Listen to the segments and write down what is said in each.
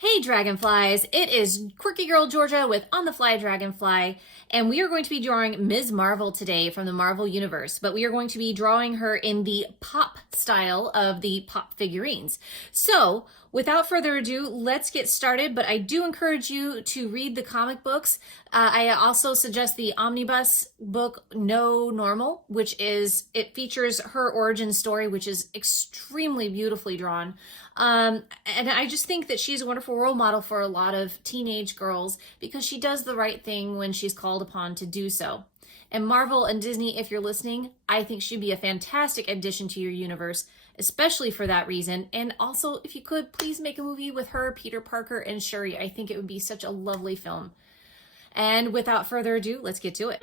Hey Dragonflies, it is Quirky Girl Georgia with On the Fly Dragonfly, and we are going to be drawing Ms. Marvel today from the Marvel Universe, but we are going to be drawing her in the pop style of the pop figurines. So, without further ado, let's get started, but I do encourage you to read the comic books. I also suggest the omnibus book No Normal, it features her origin story, which is extremely beautifully drawn. And I just think that she's a wonderful role model for a lot of teenage girls because she does the right thing when she's called upon to do so. And Marvel and Disney, if you're listening, I think she'd be a fantastic addition to your universe, especially for that reason. And also, if you could, please make a movie with her, Peter Parker, and Shuri. I think it would be such a lovely film. And without further ado, let's get to it.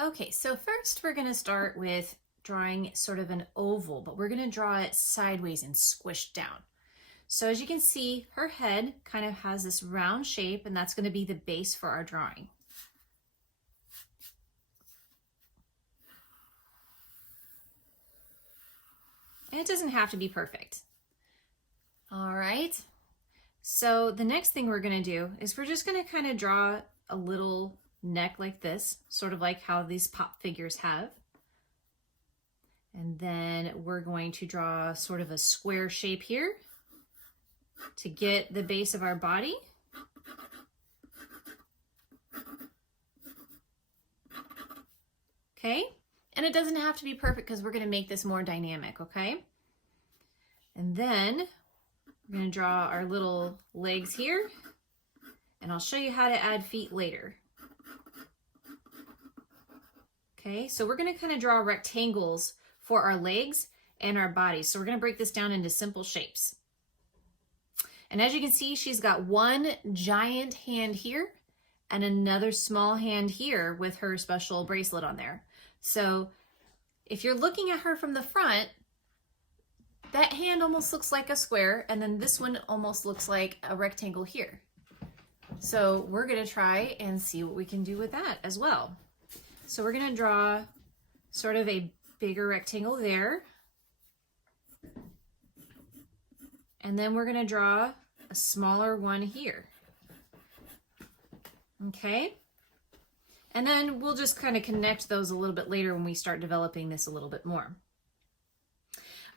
Okay, so first we're going to start with drawing sort of an oval, but we're going to draw it sideways and squished down. So as you can see, her head kind of has this round shape, and that's going to be the base for our drawing. And it doesn't have to be perfect. All right, so the next thing we're going to do is we're just going to kind of draw a little neck like this, sort of like how these pop figures have. And then we're going to draw sort of a square shape here to get the base of our body. Okay, and it doesn't have to be perfect because we're going to make this more dynamic, okay? And then we're going to draw our little legs here, and I'll show you how to add feet later. Okay, so we're going to kind of draw rectangles for our legs and our bodies. So we're going to break this down into simple shapes. And as you can see, she's got one giant hand here and another small hand here with her special bracelet on there. So if you're looking at her from the front, that hand almost looks like a square, and then this one almost looks like a rectangle here. So we're going to try and see what we can do with that as well. So we're going to draw sort of a bigger rectangle there. And then we're going to draw a smaller one here. Okay. And then we'll just kind of connect those a little bit later when we start developing this a little bit more.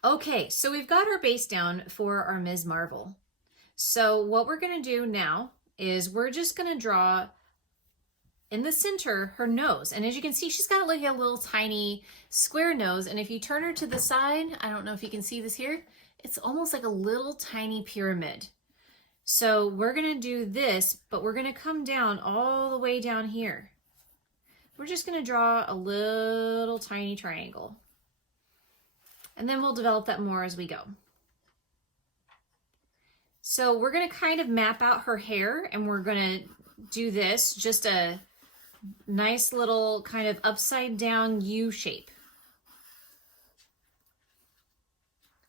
Okay, so we've got our base down for our Ms. Marvel. So what we're going to do now is we're just going to draw in the center her nose, and as you can see, she's got like a little tiny square nose, and if you turn her to the side, I don't know if you can see this here, it's almost like a little tiny pyramid. So we're going to do this, but we're going to come down all the way down here. We're just going to draw a little tiny triangle, and then we'll develop that more as we go. So we're going to kind of map out her hair, and we're going to do this, just a nice little kind of upside down U shape.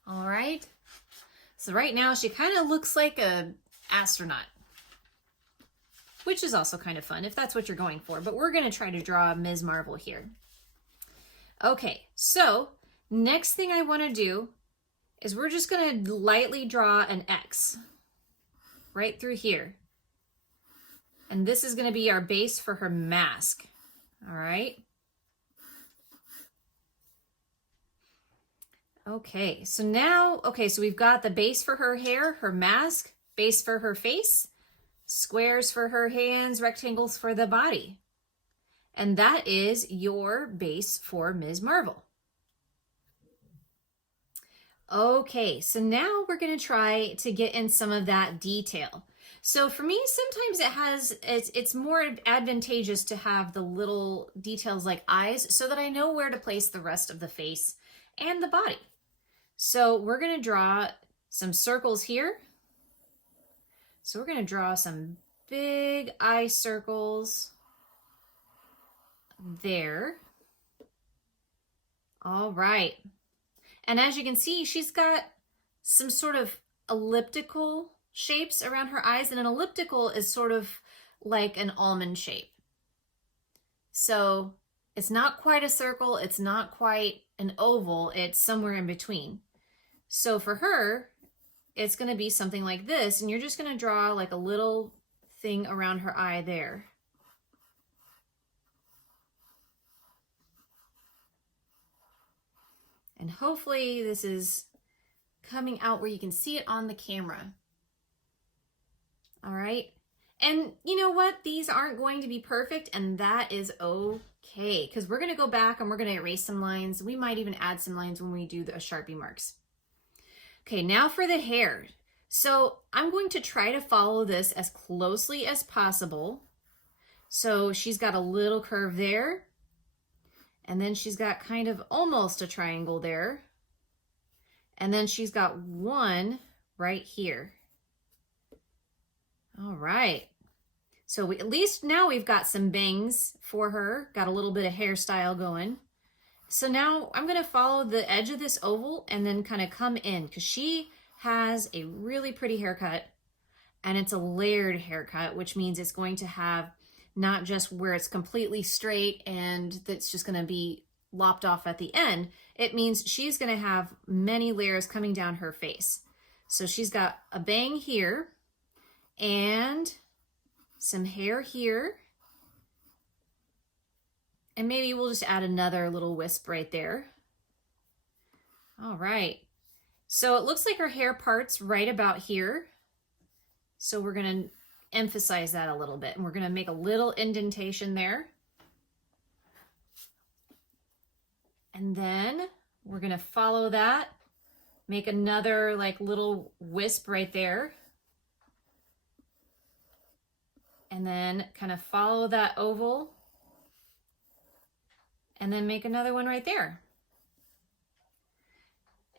All right. So right now she kind of looks like an astronaut, which is also kind of fun if that's what you're going for, but we're going to try to draw Ms. Marvel here. Okay, so next thing I want to do is we're just going to lightly draw an X right through here. And this is going to be our base for her mask. All right. Okay, so now, so we've got the base for her hair, her mask, base for her face, squares for her hands, rectangles for the body. And that is your base for Ms. Marvel. Okay, so now we're going to try to get in some of that detail. So for me, sometimes it's more advantageous to have the little details like eyes so that I know where to place the rest of the face and the body. So we're going to draw some circles here. So we're going to draw some big eye circles there. All right. And as you can see, she's got some sort of elliptical shapes around her eyes, and an elliptical is sort of like an almond shape. So it's not quite a circle, it's not quite an oval, it's somewhere in between. So for her, it's going to be something like this, and you're just going to draw like a little thing around her eye there. And hopefully this is coming out where you can see it on the camera. All right. And you know what? These aren't going to be perfect, and that is okay, because we're going to go back and we're going to erase some lines. We might even add some lines when we do the Sharpie marks. Okay, now for the hair. So I'm going to try to follow this as closely as possible. So she's got a little curve there. And then she's got kind of almost a triangle there. And then she's got one right here. All right. So at least now we've got some bangs for her. Got a little bit of hairstyle going. So now I'm going to follow the edge of this oval and then kind of come in, because she has a really pretty haircut, and it's a layered haircut, which means it's going to have not just where it's completely straight and that's just going to be lopped off at the end. It means she's going to have many layers coming down her face. So she's got a bang here and some hair here. And maybe we'll just add another little wisp right there. All right. So it looks like her hair parts right about here. So we're going to emphasize that a little bit, and we're going to make a little indentation there. And then we're going to follow that, make another like little wisp right there. And then kind of follow that oval, and then make another one right there.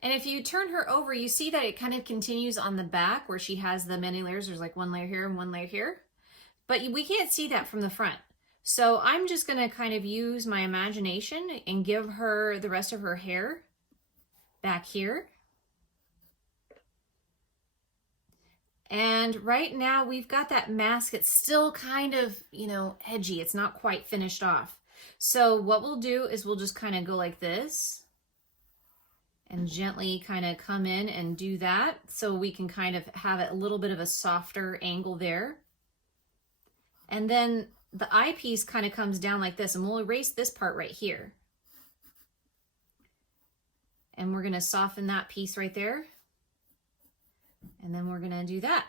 And if you turn her over, you see that it kind of continues on the back where she has the many layers. There's like one layer here and one layer here, but we can't see that from the front. So I'm just going to kind of use my imagination and give her the rest of her hair back here. And right now we've got that mask. It's still kind of, edgy. It's not quite finished off. So what we'll do is we'll just kind of go like this and gently kind of come in and do that, so we can kind of have a little bit of a softer angle there. And then the eyepiece kind of comes down like this, and we'll erase this part right here. And we're going to soften that piece right there. And then we're going to do that.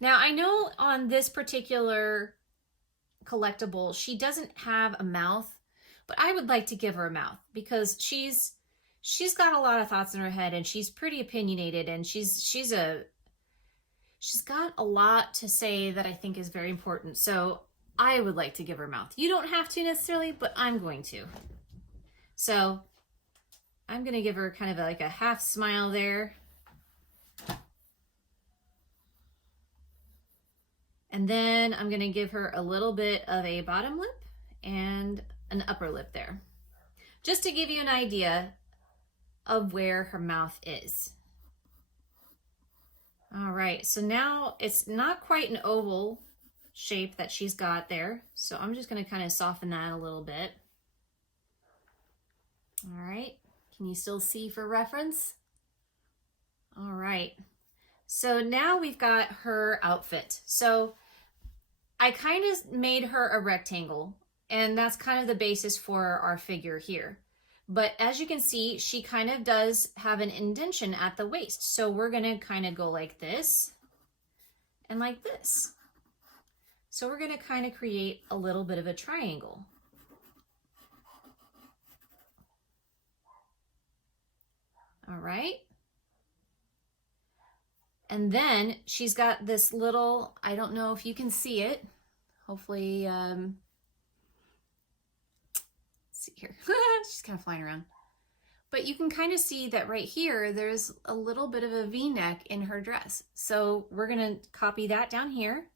Now I know on this particular collectible, she doesn't have a mouth, but I would like to give her a mouth, because she's got a lot of thoughts in her head, and she's pretty opinionated, and she's got a lot to say that I think is very important. So I would like to give her a mouth. You don't have to necessarily, but I'm going to. So I'm going to give her kind of like a half smile there. And then I'm going to give her a little bit of a bottom lip and an upper lip there, just to give you an idea of where her mouth is. All right, so now it's not quite an oval shape that she's got there, so I'm just going to kind of soften that a little bit. All right, can you still see for reference? All right, so now we've got her outfit. So I kind of made her a rectangle, and that's kind of the basis for our figure here. But as you can see, she kind of does have an indentation at the waist. So we're going to kind of go like this and like this. So we're going to kind of create a little bit of a triangle. All right. And then she's got this little, I don't know if you can see it. Hopefully, let's see here. She's kind of flying around. But you can kind of see that right here, there's a little bit of a V-neck in her dress. So we're gonna copy that down here.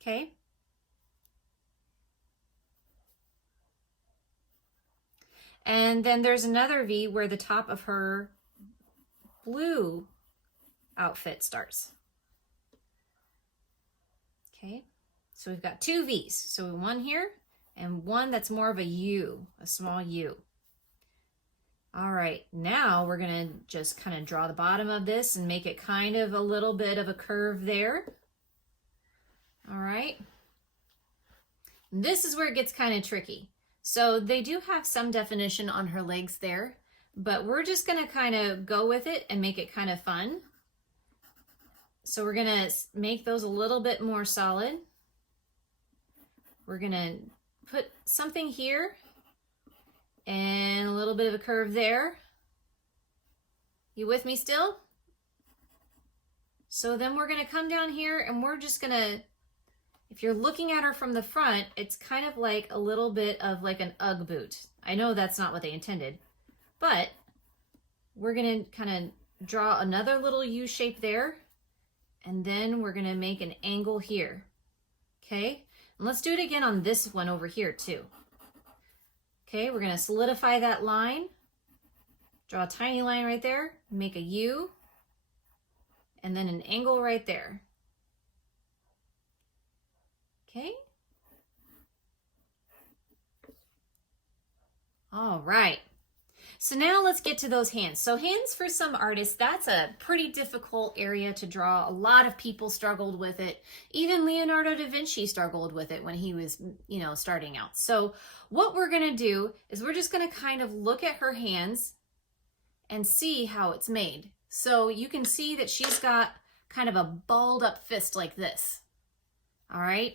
Okay. And then there's another V where the top of her blue outfit starts. Okay, so we've got two V's. So one here and one that's more of a U, a small U. All right, now we're gonna just kind of draw the bottom of this and make it kind of a little bit of a curve there. All right, this is where it gets kind of tricky. So they do have some definition on her legs there, but we're just gonna kind of go with it and make it kind of fun. So we're gonna make those a little bit more solid. We're gonna put something here and a little bit of a curve there. You with me still? So then we're gonna come down here and we're just gonna, if you're looking at her from the front, it's kind of like a little bit of like an Ugg boot. I know that's not what they intended, but we're gonna kind of draw another little U shape there, and then we're gonna make an angle here, okay? And let's do it again on this one over here too. Okay, we're gonna solidify that line, draw a tiny line right there, make a U, and then an angle right there. Okay. All right. So now let's get to those hands. So hands for some artists, that's a pretty difficult area to draw. A lot of people struggled with it. Even Leonardo da Vinci struggled with it when he was, you know, starting out. So what we're going to do is we're just going to kind of look at her hands and see how it's made. So you can see that she's got kind of a balled up fist like this. All right.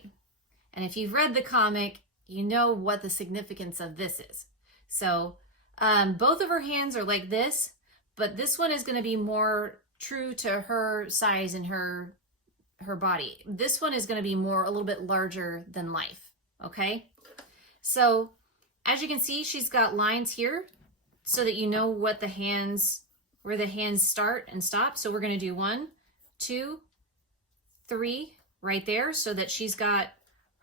And if you've read the comic, you know what the significance of this is. So both of her hands are like this, but this one is going to be more true to her size and her body. This one is going to be more, a little bit larger than life. Okay. So as you can see, she's got lines here so that you know what the hands, where the hands start and stop. So we're going to do 1, 2, 3 right there so that she's got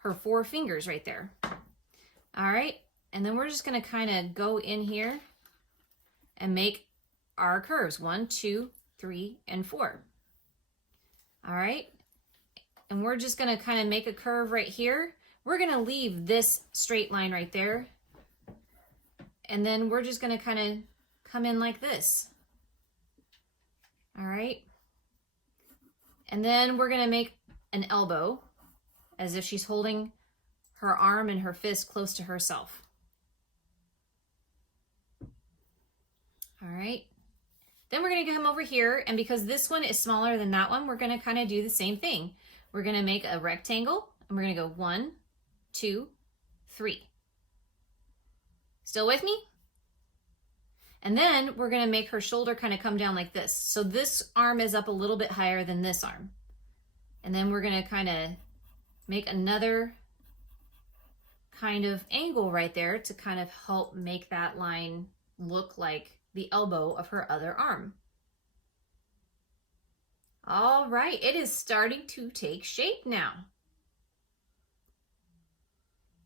her 4 fingers right there. All right. And then we're just going to kind of go in here and make our curves. 1, 2, 3, and 4. All right. And we're just going to kind of make a curve right here. We're going to leave this straight line right there. And then we're just going to kind of come in like this. All right. And then we're going to make an elbow as if she's holding her arm and her fist close to herself. All right. Then we're going to come over here, and because this one is smaller than that one, we're going to kind of do the same thing. We're going to make a rectangle, and we're going to go 1, 2, 3. Still with me? And then we're going to make her shoulder kind of come down like this. So this arm is up a little bit higher than this arm. And then we're going to kind of make another kind of angle right there to kind of help make that line look like the elbow of her other arm. All right, it is starting to take shape now.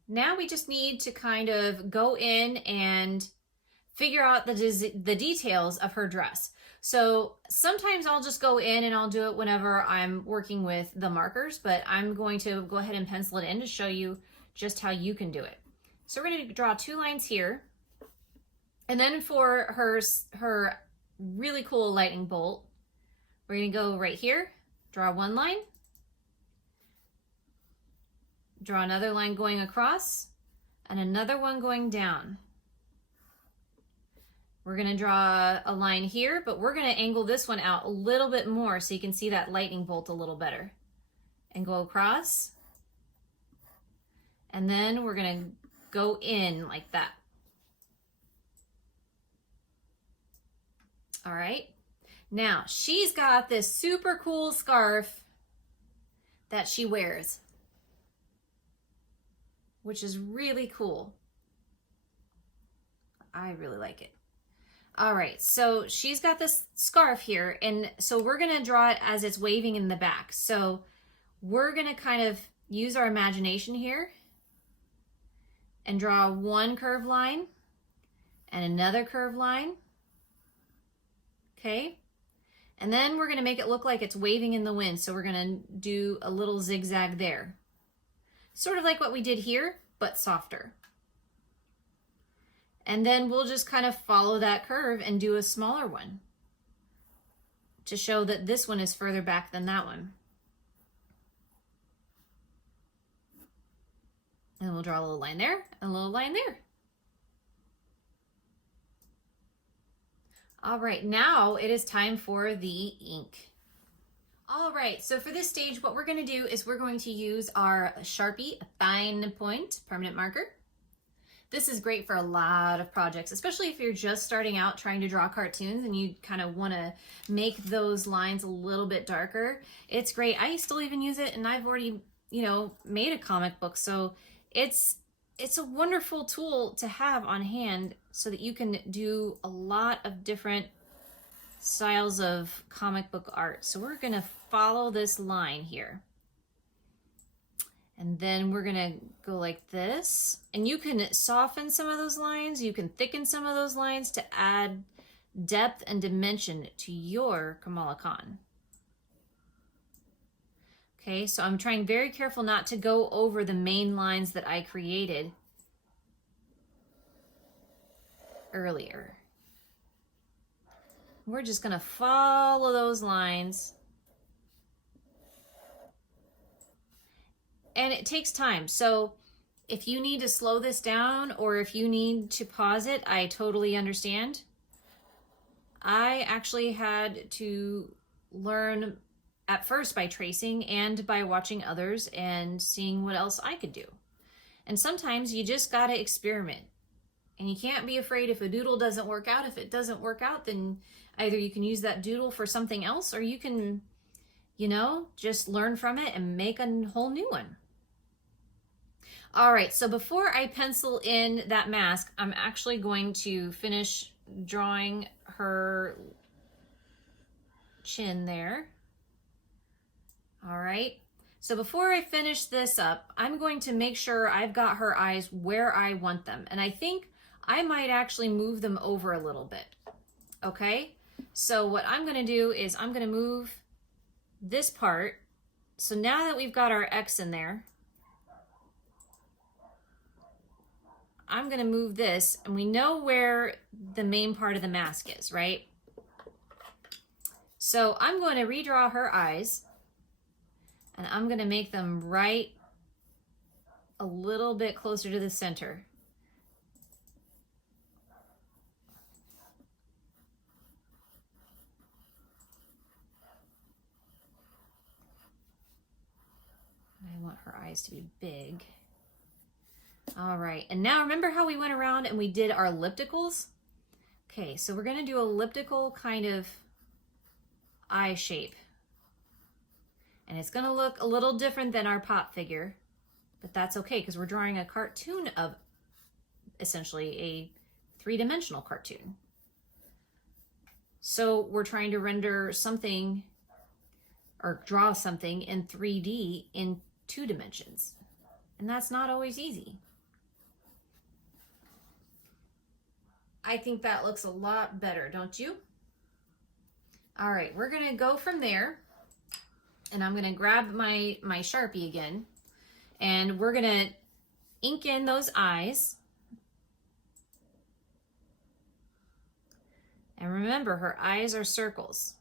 Now we just need to kind of go in and figure out the details of her dress. So sometimes I'll just go in and I'll do it whenever I'm working with the markers, but I'm going to go ahead and pencil it in to show you just how you can do it. So we're going to draw 2 lines here. And then for her really cool lightning bolt, we're going to go right here, draw 1 line, draw another line going across, and another one going down. We're going to draw a line here, but we're going to angle this one out a little bit more so you can see that lightning bolt a little better. And go across. And then we're going to go in like that. All right. Now, she's got this super cool scarf that she wears, which is really cool. I really like it. All right, so she's got this scarf here, and so we're gonna draw it as it's waving in the back. So we're gonna kind of use our imagination here and draw one curved line and another curved line, okay? And then we're gonna make it look like it's waving in the wind. So we're gonna do a little zigzag there. Sort of like what we did here, but softer. And then we'll just kind of follow that curve and do a smaller one to show that this one is further back than that one. And we'll draw a little line there and a little line there. All right, now it is time for the ink. All right, so for this stage, what we're gonna do is we're going to use our Sharpie fine point permanent marker. This is great for a lot of projects, especially if you're just starting out trying to draw cartoons and you kind of want to make those lines a little bit darker. It's great. I still even use it, and I've already, made a comic book. So it's a wonderful tool to have on hand so that you can do a lot of different styles of comic book art. So we're going to follow this line here. And then we're gonna go like this. And you can soften some of those lines. You can thicken some of those lines to add depth and dimension to your Kamala Khan. Okay, so I'm trying very careful not to go over the main lines that I created earlier. We're just gonna follow those lines. And it takes time. So if you need to slow this down or if you need to pause it, I totally understand. I actually had to learn at first by tracing and by watching others and seeing what else I could do. And sometimes you just gotta experiment. And you can't be afraid if a doodle doesn't work out. If it doesn't work out, then either you can use that doodle for something else, or you can, just learn from it and make a whole new one. All right, so before I pencil in that mask, I'm actually going to finish drawing her chin there. All right, so before I finish this up, I'm going to make sure I've got her eyes where I want them. And I think I might actually move them over a little bit, okay? So what I'm gonna do is I'm gonna move this part. So now that we've got our X in there, I'm gonna move this, and we know where the main part of the mask is, right? So I'm going to redraw her eyes, and I'm gonna make them right a little bit closer to the center. I want her eyes to be big. All right, and now remember how we went around and we did our ellipticals? Okay, so we're gonna do elliptical kind of eye shape. And it's gonna look a little different than our pop figure, but that's okay because we're drawing a cartoon of essentially a three-dimensional cartoon. So we're trying to render something or draw something in 3D in 2 dimensions. And that's not always easy. I think that looks a lot better, don't you? All right, we're gonna go from there, and I'm gonna grab my Sharpie again, and we're gonna ink in those eyes. And remember, her eyes are circles.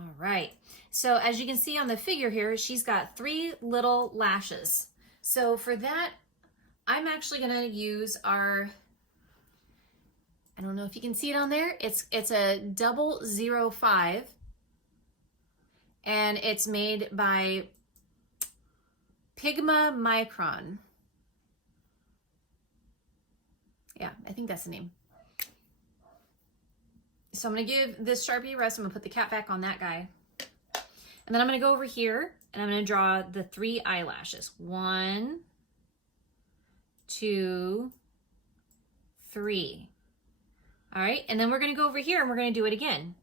All right, so as you can see on the figure here, she's got 3 little lashes. So for that, I'm actually gonna use our I don't know if you can see it on there. It's a 005, and it's made by Pigma Micron. Yeah, I think that's the name. So I'm gonna give this Sharpie a rest. I'm gonna put the cap back on that guy. And then I'm gonna go over here and I'm gonna draw the 3 eyelashes. 1, 2, 3. All right, and then we're gonna go over here and we're gonna do it again.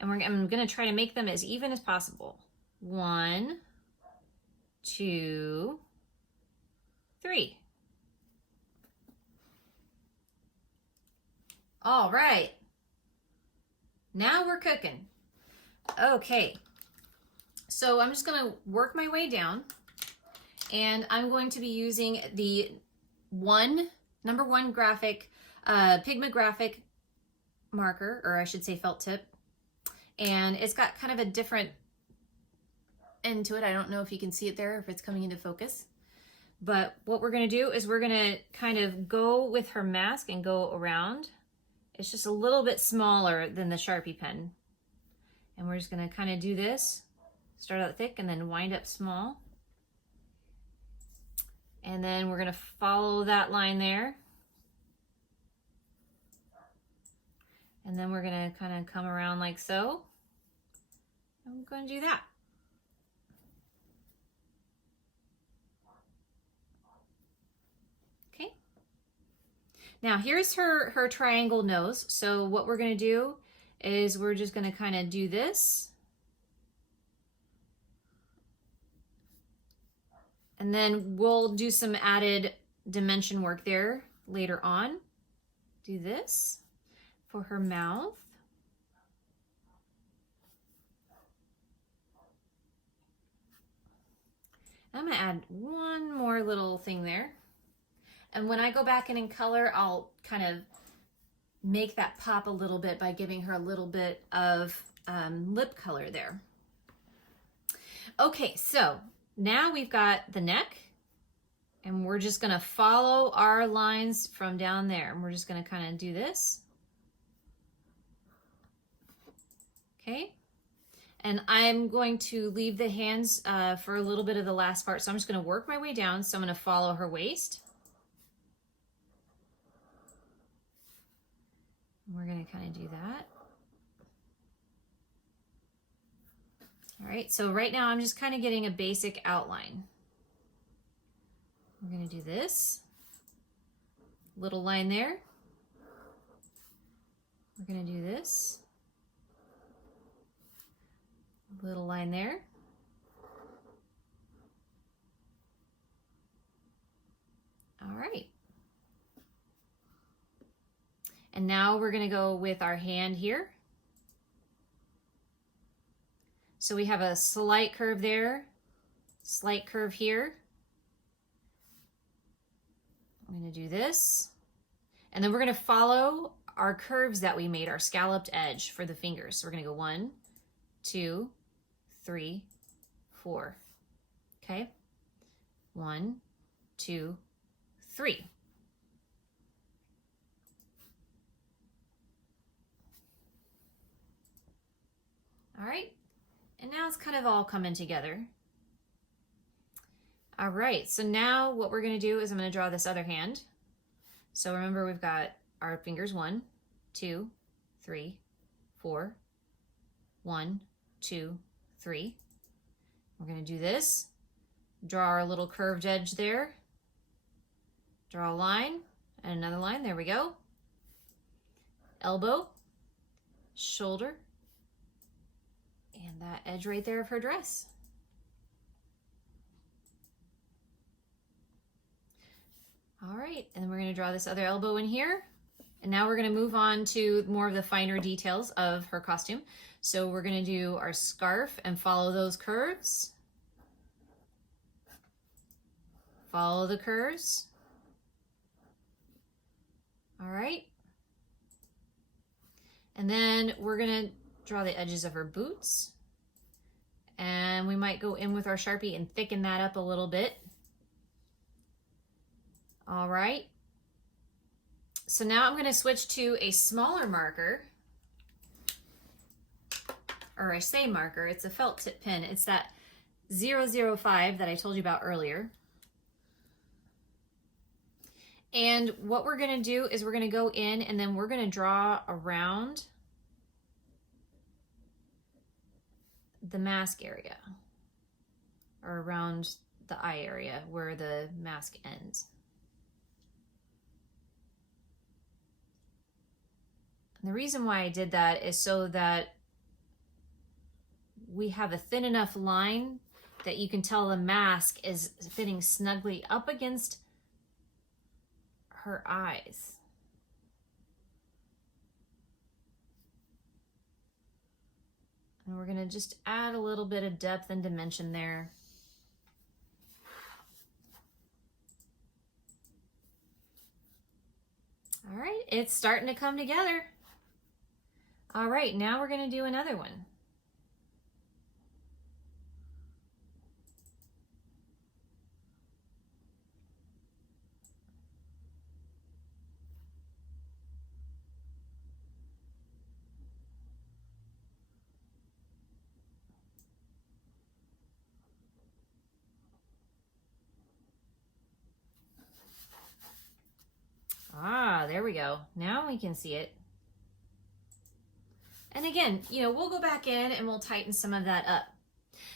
And I'm gonna try to make them as even as possible. 1, 2, 3. All right, now we're cooking. Okay, so I'm just gonna work my way down, and I'm going to be using the number one graphic, Pigma graphic marker, or I should say felt tip, and it's got kind of a different end to it. I don't know if you can see it there, if it's coming into focus. But what we're gonna do is we're gonna kind of go with her mask and go around. It's just a little bit smaller than the Sharpie pen. And we're just gonna kind of do this, start out thick and then wind up small. And then we're gonna follow that line there. And then we're gonna kind of come around like so. I'm gonna do that. Okay. Now here's her triangle nose. So what we're gonna do is we're just gonna kind of do this. And then we'll do some added dimension work there later on. Do this for her mouth. I'm gonna add one more little thing there. And when I go back in color, I'll kind of make that pop a little bit by giving her a little bit of lip color there. Okay, so now we've got the neck, and we're just gonna follow our lines from down there. And we're just gonna kind of do this. Okay, and I'm going to leave the hands for a little bit of the last part. So I'm just gonna work my way down. So I'm gonna follow her waist. We're gonna kind of do that. All right, so right now I'm just kind of getting a basic outline. We're gonna do this. Little line there. We're gonna do this. Little line there. All right. And now we're gonna go with our hand here. So we have a slight curve there, slight curve here. I'm gonna do this. And then we're gonna follow our curves that we made, our scalloped edge for the fingers. So we're gonna go 1, 2, 3, 4. Okay? 1, 2, 3. All right, and now it's kind of all coming together. All right, so now what we're gonna do is I'm gonna draw this other hand. So remember, we've got our fingers 1, 2, 3, 4, 1, 2, 3. We're gonna do this, draw our little curved edge there, draw a line and another line, there we go. Elbow, shoulder, and that edge right there of her dress. All right, and then we're gonna draw this other elbow in here. And now we're gonna move on to more of the finer details of her costume. So we're gonna do our scarf and follow those curves. Follow the curves. All right. And then we're gonna draw the edges of her boots. And we might go in with our Sharpie and thicken that up a little bit. All right. So now I'm going to switch to a smaller marker. Or I say marker, it's a felt tip pen. It's that 005 that I told you about earlier. And what we're going to do is we're going to go in and then we're going to draw around the mask area, or around the eye area where the mask ends. And the reason why I did that is so that we have a thin enough line that you can tell the mask is fitting snugly up against her eyes. And we're going to just add a little bit of depth and dimension there. All right, it's starting to come together. All right, now we're going to do another one. Ah, there we go. Now we can see it. And again, you know, we'll go back in and we'll tighten some of that up.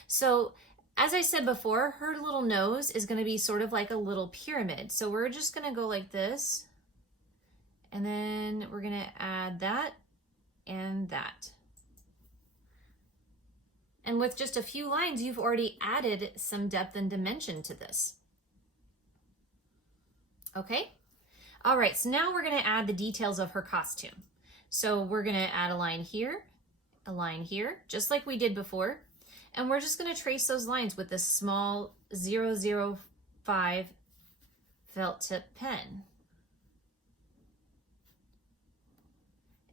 So as I said before, her little nose is going to be sort of like a little pyramid. So we're just going to go like this. And then we're going to add that and that. And with just a few lines, you've already added some depth and dimension to this. Okay? All right, so now we're going to add the details of her costume. So we're going to add a line here, just like we did before. And we're just going to trace those lines with this small 005 felt tip pen.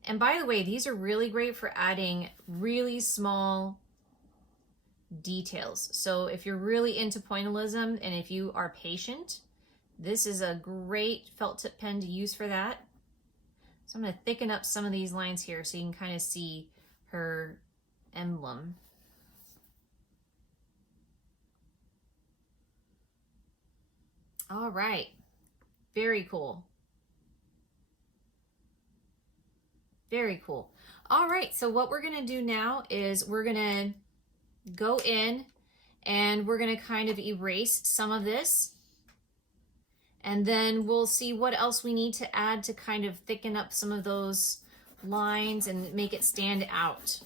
And by the way, these are really great for adding really small details. So if you're really into pointillism and if you are patient, this is a great felt tip pen to use for that. So I'm going to thicken up some of these lines here so you can kind of see her emblem. All right, very cool. Very cool. All right, so what we're going to do now is we're going to go in and we're going to kind of erase some of this. And then we'll see what else we need to add to kind of thicken up some of those lines and make it stand out.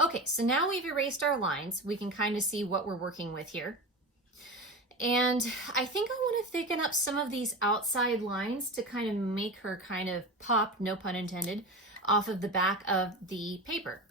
Okay, so now we've erased our lines. We can kind of see what we're working with here. And I think I want to thicken up some of these outside lines to kind of make her kind of pop, no pun intended, off of the back of the paper.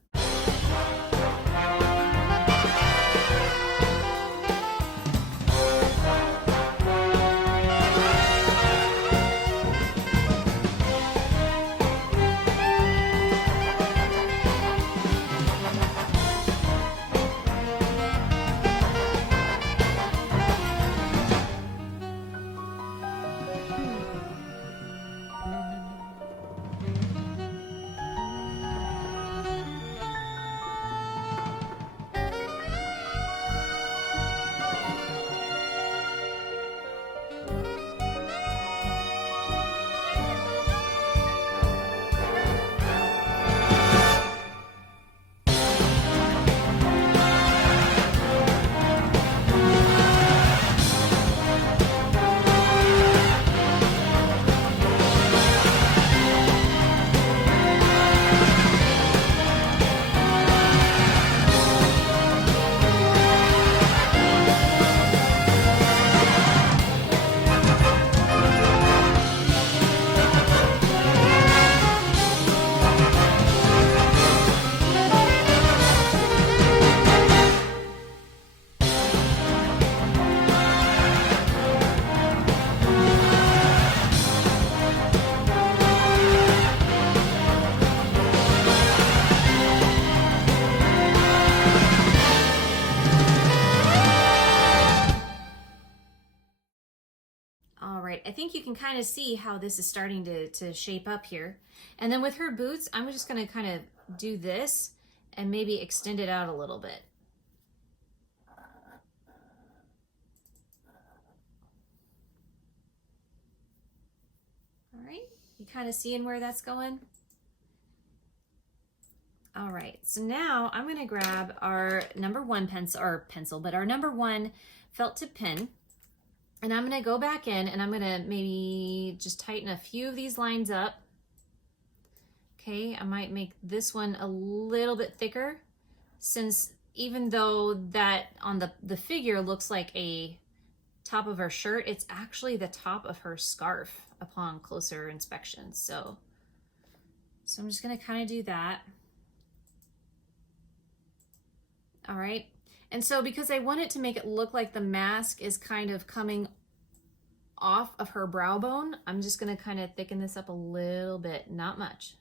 right, I think you can kind of see how this is starting to shape up here. And then with her boots, I'm just gonna kind of do this and maybe extend it out a little bit. All right, you kind of seeing where that's going? All right, so now I'm gonna grab our number 1 pencil, but our number 1 felt tip pen. And I'm gonna go back in and I'm gonna maybe just tighten a few of these lines up. Okay, I might make this one a little bit thicker, since even though that on the figure looks like a top of her shirt, it's actually the top of her scarf upon closer inspection. So I'm just gonna kind of do that. All right, and so because I want it to make it look like the mask is kind of coming off of her brow bone, I'm just gonna kind of thicken this up a little bit, not much.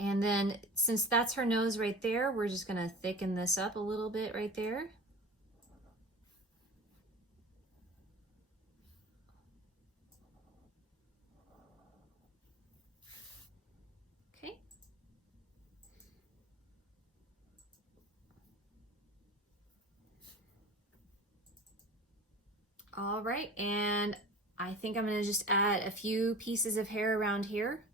And then since that's her nose right there, we're just gonna thicken this up a little bit right there. All right, and I think I'm gonna just add a few pieces of hair around here.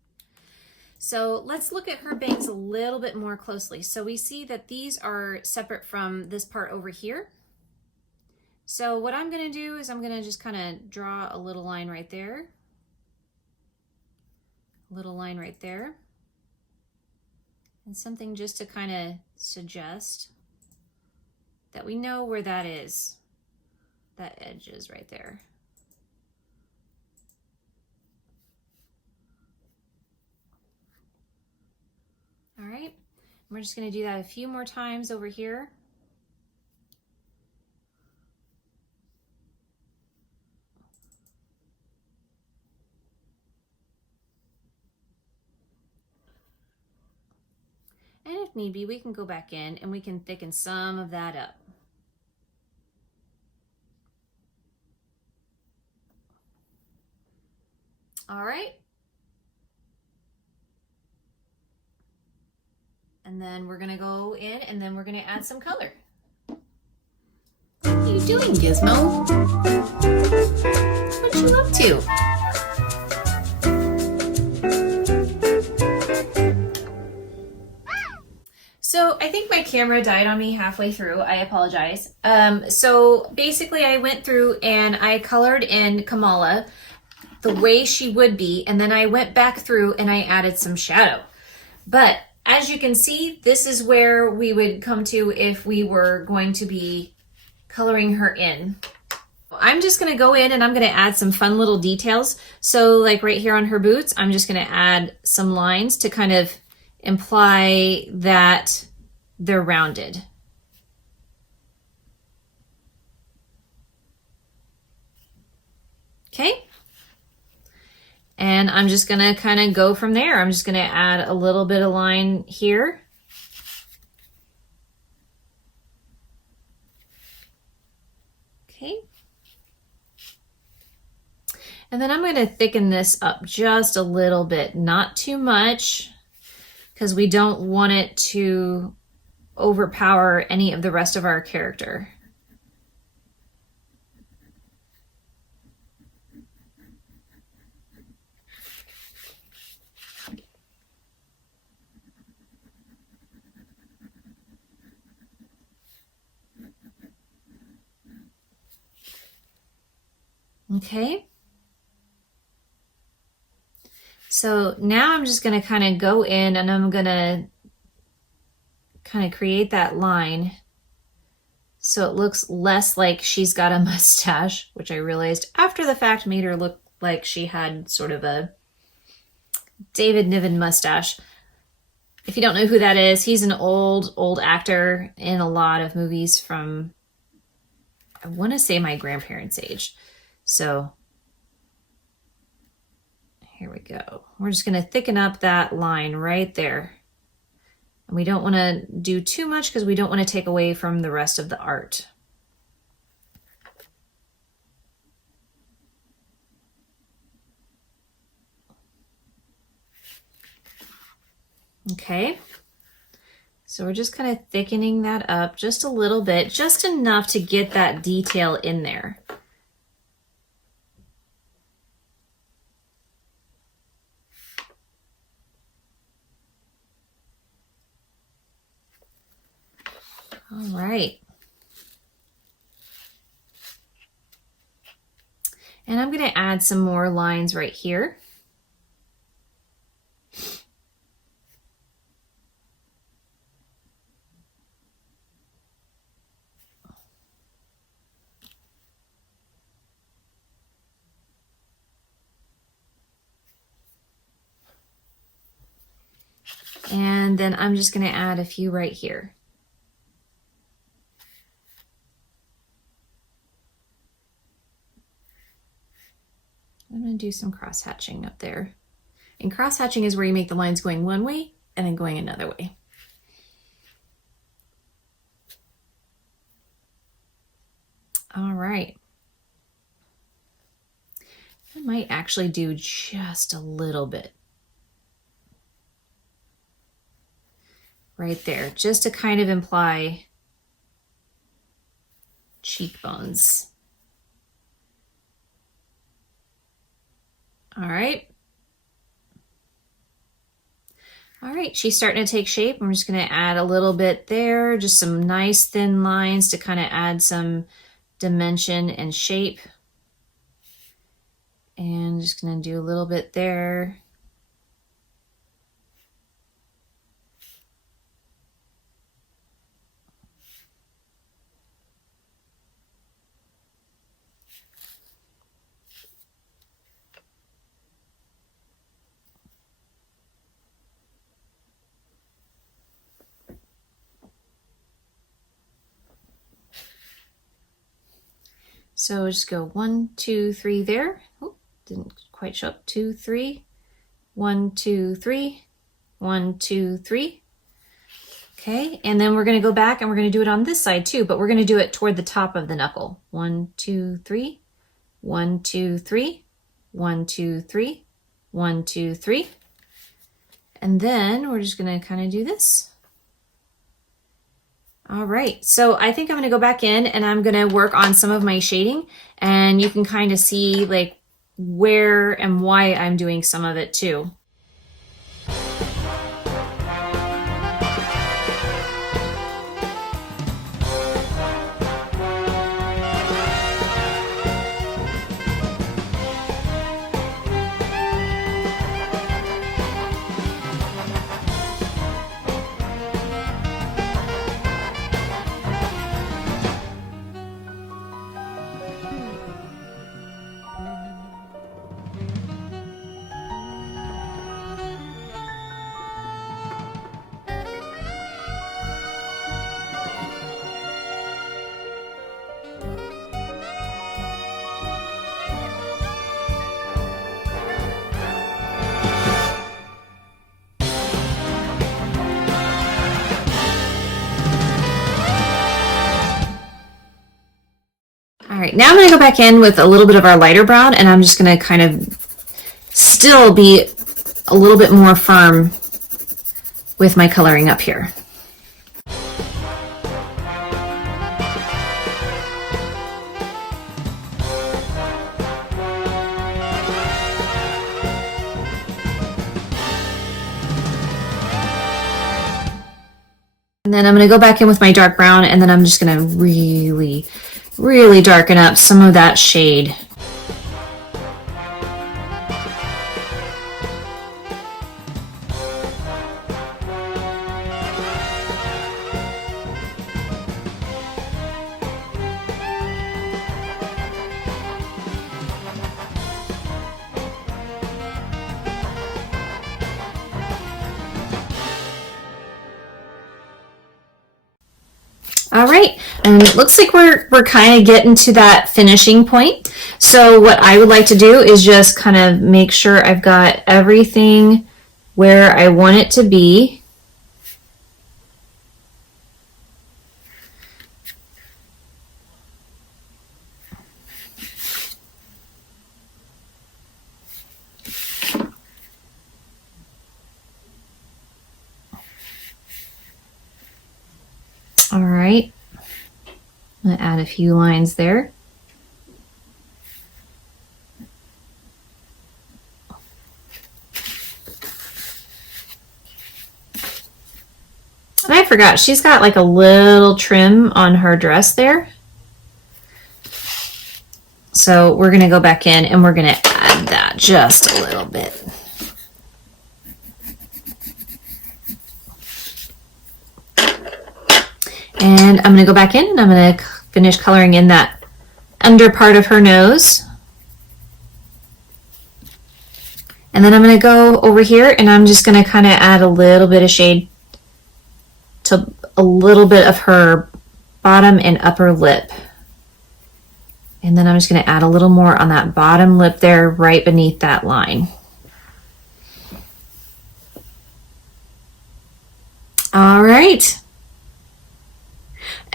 So let's look at her bangs a little bit more closely. So we see that these are separate from this part over here. So what I'm gonna do is I'm gonna just kind of draw a little line right there. A little line right there. And something just to kind of suggest that we know where that is. That edge is right there. All right, we're just going to do that a few more times over here. And if need be, we can go back in and we can thicken some of that up. All right. And then we're gonna go in and then we're gonna add some color. What are you doing, Gizmo? What you up to? So I think my camera died on me halfway through. I apologize. So basically I went through and I colored in Kamala the way she would be, and then I went back through and I added some shadow. But as you can see, this is where we would come to if we were going to be coloring her in. I'm just gonna go in and I'm gonna add some fun little details. So like right here on her boots, I'm just gonna add some lines to kind of imply that they're rounded. Okay. And I'm just gonna kind of go from there. I'm just gonna add a little bit of line here. Okay. And then I'm gonna thicken this up just a little bit, not too much, because we don't want it to overpower any of the rest of our character. Okay. So now I'm just going to kind of go in and I'm going to kind of create that line so it looks less like she's got a mustache, which I realized after the fact made her look like she had sort of a David Niven mustache. If you don't know who that is, he's an old actor in a lot of movies from, I want to say, my grandparents' age. So here we go. We're just going to thicken up that line right there. And we don't want to do too much because we don't want to take away from the rest of the art. Okay. So we're just kind of thickening that up just a little bit, just enough to get that detail in there. All right. And I'm going to add some more lines right here. And then I'm just going to add a few right here. I'm going to do some cross hatching up there. And cross hatching is where you make the lines going one way and then going another way. All right. I might actually do just a little bit right there, just to kind of imply cheekbones. All right. All right, she's starting to take shape. I'm just going to add a little bit there, just some nice thin lines to kind of add some dimension and shape. And just going to do a little bit there. So just go 1, 2, 3 there. Oh, didn't quite show up. 2, 3. 1, 2, 3. 1, 2, 3. Okay, and then we're going to go back and we're going to do it on this side too, but we're going to do it toward the top of the knuckle. 1, 2, 3. 1, 2, 3. 1, 2, 3. 1, 2, 3. And then we're just going to kind of do this. All right, so I think I'm going to go back in and I'm going to work on some of my shading, and you can kind of see like where and why I'm doing some of it too. All right, now I'm going to go back in with a little bit of our lighter brown, and I'm just going to kind of still be a little bit more firm with my coloring up here. And then I'm going to go back in with my dark brown, and then I'm just going to really darken up some of that shade. All right, and it looks like we're kind of getting to that finishing point. So what I would like to do is just kind of make sure I've got everything where I want it to be. All right. I'm going to add a few lines there. And I forgot, she's got like a little trim on her dress there. So we're going to go back in and we're going to add that just a little bit. And I'm going to go back in and I'm going to finish coloring in that under part of her nose. And then I'm going to go over here and I'm just going to kind of add a little bit of shade to a little bit of her bottom and upper lip. And then I'm just going to add a little more on that bottom lip there right beneath that line. All right.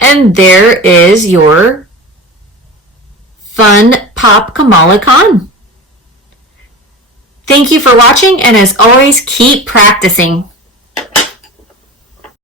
And there is your fun Pop Kamala Khan. Thank you for watching, and as always, keep practicing.